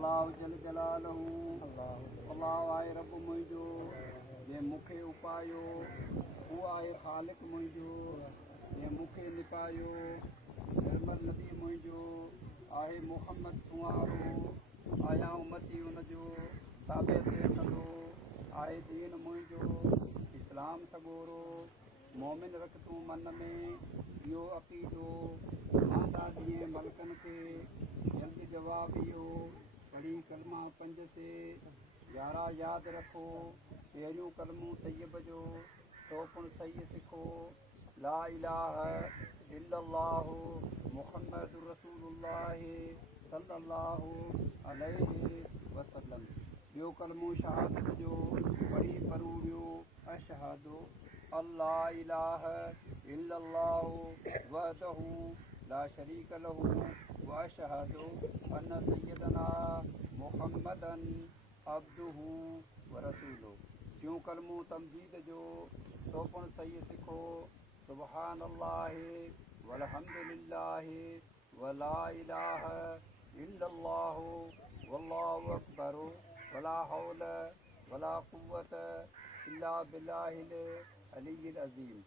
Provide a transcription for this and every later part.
अल्लाह जल जलालहू अल्लाह आहे रब मुंहिंजो जंहिं मूंखे उपायो, उहो आहे ख़ालिक मुंहिंजो जंहिं मूंखे निकायो, निर्मल नबी मुंहिंजो आहे मुहम्मद सुवारो, आया उमती उनजो ताबियत कंदो, आहे दीन मुंहिंजो इस्लाम सॻोरो, मोमिन रख तूं मन में इहो अक़ीदो, मांदा ॾींहं मलकनि खे जल्दी जवाब इहो, पढ़ी कलमा 5 से 11 यादि रखो, पहिरियों कलमो तैयब जो तो पिणु सही सिखो, ला इलाहा इल्लल्लाहु मुहम्मदुर रसूलुल्लाह सल्लल्लाहु अलैहि वसल्लम। ॿियो कलमो शहादत जो पढ़ी परूड़ियो, अशहदु अल्लाह इलाहा इल्लल्लाहु वहदहु ला शरीक लहू व अशहदु अन्न सय्यदना मुहम्मदन अब्दुहु व रसूलुहु। टियों कलमो तमजीद जो तो पिणु सही सिखो, सुबहानल्लाहि वल्हम्दुलिल्लाहि वला इलाहा इल्लल्लाहु वल्लाहु अकबर वला हौल वला कुव्वत इल्ला बिल्लाहिल अलीय्यिल अज़ीम।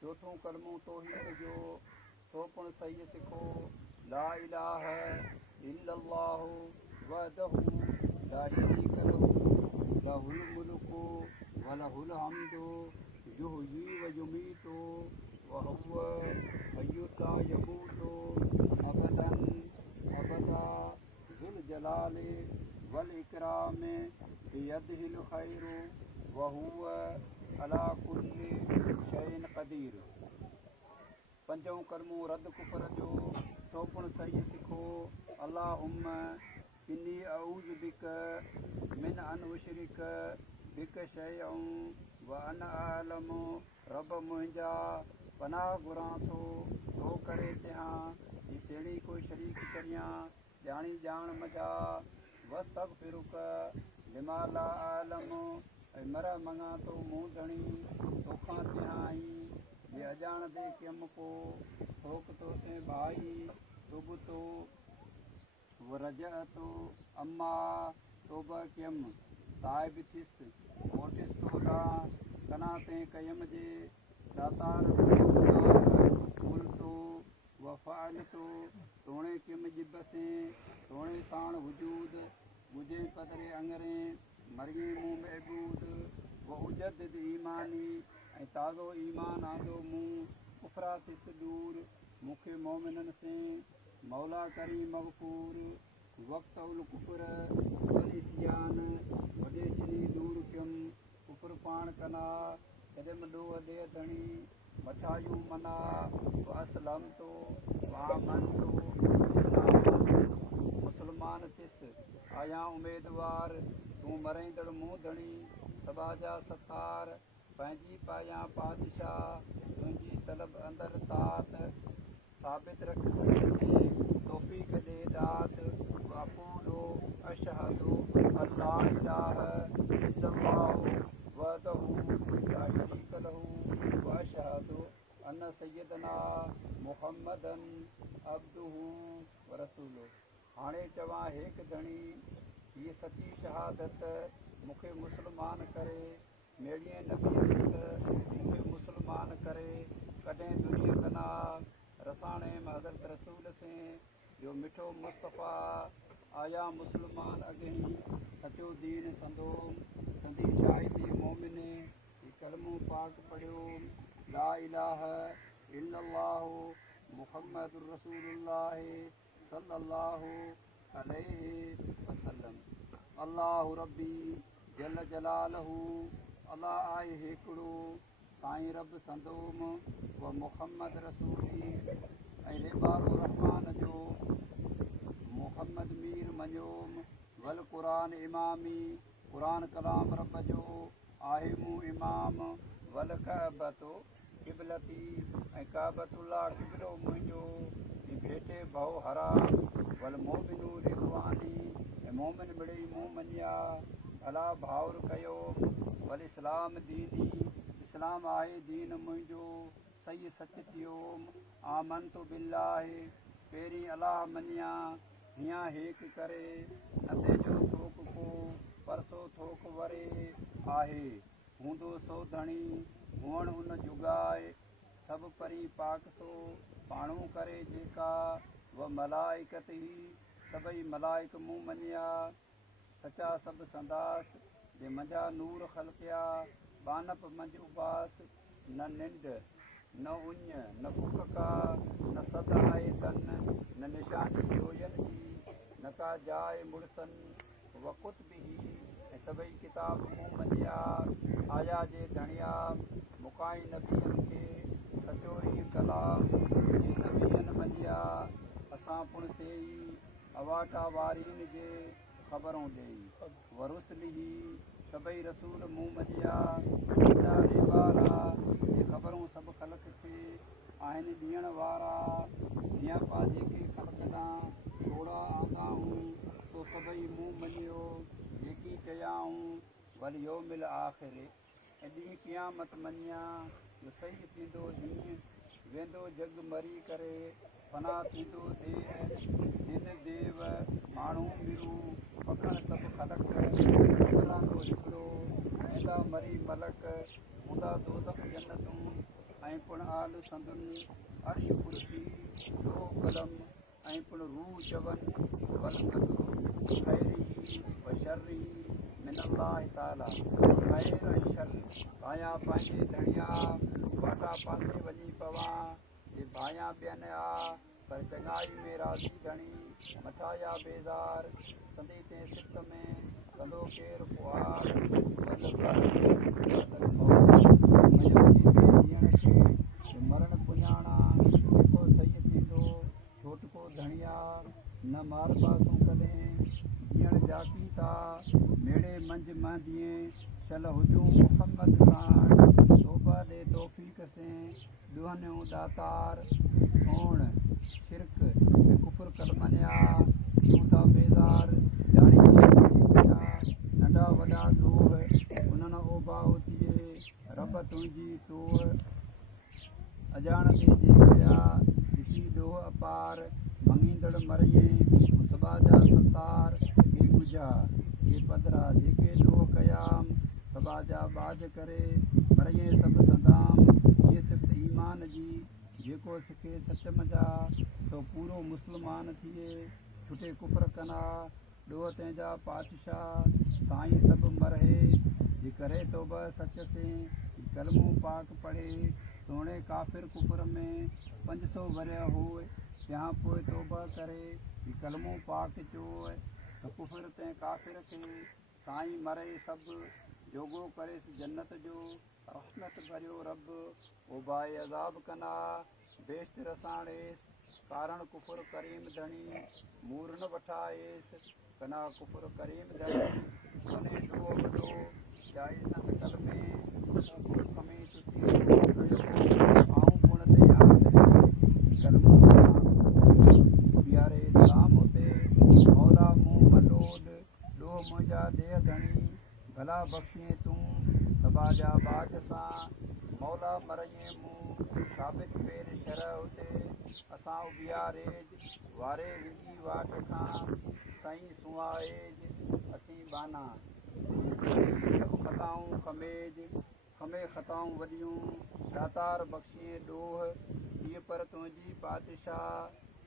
चौथों कलमो तौहीद जो तो पिणु सही सिखो, ला इलाहा इल्लल्लाहु वहदहु ला शरीक लहू लहुल मुल्कु व लहुल हम्दु युहयी व युमीतु व हुव हय्युन ला यमूतु अबदन अबदा ज़ुल जलालि वल इकराम बियदिहिल खैरु व हुव अला कुल्लि शैइन क़दीर। पंजों कलमो रद्द कुफर जो तो पिणु सही सिखो, अल्लाहुम्मा इन्नी अऊज़ु बिक मिन अन उशरिक बिक शैअन व अना अअलमु। रब मुंहिंजा पनाह घुरां थो तो करे तिहां जी सेड़ी कोई शरीक करियां, ॼाणी ॼाण मजा वस्तगफिरुक लिमा ला अअलमु, ऐं मर मङां थो मूं धणी तोखां तिहां जे अॼाण दे कयम को थोक तो से भाई तुब तो वरज तो अम्मा तोब कयम साहिब थिस मोटिस तो कना ते कयम जे दातार फूल तो वफ़ाल तो तोणे कयम जिब से तोणे साण वजूद मुझे पदरे अंगरे मरिए मूं महबूद वो उजद ईमानी ऐं ताज़ो ईमान आंदो मूं कुफरा थिस दूर, मूंखे मोमिनन से मौला करी मग़फूर वक़्त उल कुफर वली सियान वॾे चिनी दूर कयम कुफर पाण कना कदम ॾोह दे धणी मठायूं मना असलम तो वामन तो मुसलमान थिस, आया उम्मीदवार तूं मरेंदड़ मूं धणी सभा जा सतार, पंहिंजी पायां पातशाह तुंहिंजी तलब अंदर तात, साबित रख तौफ़ीक़ ॾे दात, वक़ूलु अशहदु अल्ला इलाहा इल्लल्लाहु वहदहु ला शरीक लहू व अशहदु अन्न सय्यदना मुहम्मदन अब्दुहु व रसूलुहु। हाणे चवां हेक धणी हीअ सची शहादत मूंखे मुस्लमान करे, मेड़िए नबी मूंखे मुस्लमान करे, कॾहिं दुनिया कना रसाणे हज़रत रसूल से जो मिठो मुस्तफ़ा आया मुस्लमान अॻिही सचो दीन संदोम संदी शाहिदी मोमिने कलमो पाक पढ़ियो, ला इलाहा इल्लल्लाहु मुहम्मदुर रसूलुल्लाह सल्लल्लाहु अलैहि वसल्लम। अल्लाहु रब्बी जल जलालहू अल्लाह आहे हिकिड़ो, साईं रब संदोम व मुहम्मद रसूली ऐं रिबारो रहमान जो मुहम्मद मीर मञोम वल क़ुरान इमामी, क़ुरान कलाम रब जो आहे मूं इमाम, वल कहबतो क़िबलती ऐं काबतुल्ला क़िबलो मुंहिंजो, भेटे भव हरा वल मोमिनू रिज़वानी ऐं मोमिन मिड़ई मूं मञिया, भला भाउर कयो वल इस्लाम दीनी, इस्लाम आहे दीन मुंहिंजो, सही सच थियो आमन तो बिल्लाह, पहिरीं अलाह मञिया हियां हेक करे नंदे जो थोक को परसो थोक वरे आहे हूंदो सो धणी हुअण उन जुगाए सभु परी पाक सो पाणू करे जेका व मलाइकत ही सभई मलाइक मूं मञिया सचा सभु संदास जे मंझा नूर खलकिया बानप मंझ उबास न निंड न उञ न फुकका न सद आहे तन न निशानी जोयन जी न का जाए मुड़सन वक़ुत बि ऐं सभई किताब मूं मञिया आया जे धणिया मुकाई नबियनि खे सचो ई कलाम जे नबियनि मञिया असां पुण सेई अवाटा वारीन जे ख़बरूं ॾेई वरुसली सभई रसूल मूं मञिया ॾाढे वारा जे ख़बरूं सभु ख़लक़ खे आहिनि ॾियण वारा जीअं पा जेके ख़लक़ ॾांहुं थोरा आंदाऊं तो सभई मूं मञियो जेकी चयाऊं वल योमिल आख़िर ऐं ॾींहुं क़यामत मञिया जो सही थींदो ॾींहुं वेंदो जग मरी करे फना थींदो दिन देव माण्हू मिरू पखण सभु ख़लक़ निकिरंदो हिकिड़ो वेंदा मरी मलक हूंदा दोज़ख जन्नतूं ऐं पिण आल संदुनि अर्श कुर्सी लो कलम ऐं पिण रूह चवनि वल खैरी व शर्री मिन अल्लाह ताला खैर ऐं शर भाया पंहिंजे धणिया वाटा पासे वञी पवां जे भाया ॿियनि आ पर चङाई में राज़ी धणी मथाया बेज़ार संदी ते सिक में कंदो केरु फुहार मरण पुञाणा जेको सही थींदो छोटको धणिया न मार पासूं कॾहिं जीअण जाकी था मेड़े मंझि महंदीअ शल हुजूं मुहम्मद साण तोबा ॾे तौफ़ीक़ से ॾुहनियूं दातार सोण शिरक कुफर कलमनिया झूठा बेज़ार नंढा वॾा ॾोह उन्हनि ओबाओ थिए रब तुंहिंजी टोह अजाण ते जे कया ॾिसी ॾोह अपार मङींदड़ मरिये मुसबा जा सतार के गुजा के पधरा जेके ॾोह कयाम सभा जा बाज करे मरिये सभु संदाम इहे सिफ़त ईमान जी जेको सिखे सच मजा तो पूरो मुस्लमान थिए छुटे कुफर कना ॾोह तंहिंजा पातशाह साईं सभु मरहे जे करे तो बि सच से कलमो पाक पढ़े सोणे काफ़िर कुफर में 500 वरिया होए तंहिं पोइ तौबा करे कलमो पाक चोए त कुफर तंहिं काफ़िर खे साईं मरे सभु जोगो करेसि जन्नत जो रहमत भरियो रब उबाए अज़ाब कना बेश्त रसाणेसि कारण कुफर करीम धणी मूर न वठाएसि कना कुफर करीम धणी वने ॾोह वॾो जाइज़ न त कलमे खमे आऊं पुण ते कलमो प्यारे सलाम हुते मौला मूं मलोड ॾोह मुंहिंजा देह धणी भला बख़्शीअ तूं सभा जा बाज सां मौला मरईं मूं साबित पेर शरह हुते असां उबियारेज वारे विझी वाट खां साईं सुवाएज असीं बाना ख़ताऊं खमे ख़ताऊं वॾियूं दातार बख़्शीअ ॾोह हीअ पर तुंहिंजी पातशाह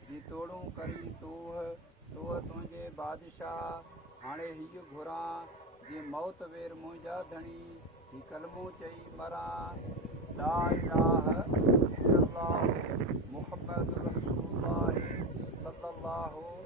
जी तोड़ूं करी तोह तुंहिंजे बादशाह हाणे हीअ घुरां जे मौत वेर मुंहिंजा धणी ही कलमो चई मरां ला इलाहा इल्लल्लाह मुहम्मद रसूलुल्लाह सल्लल्लाहु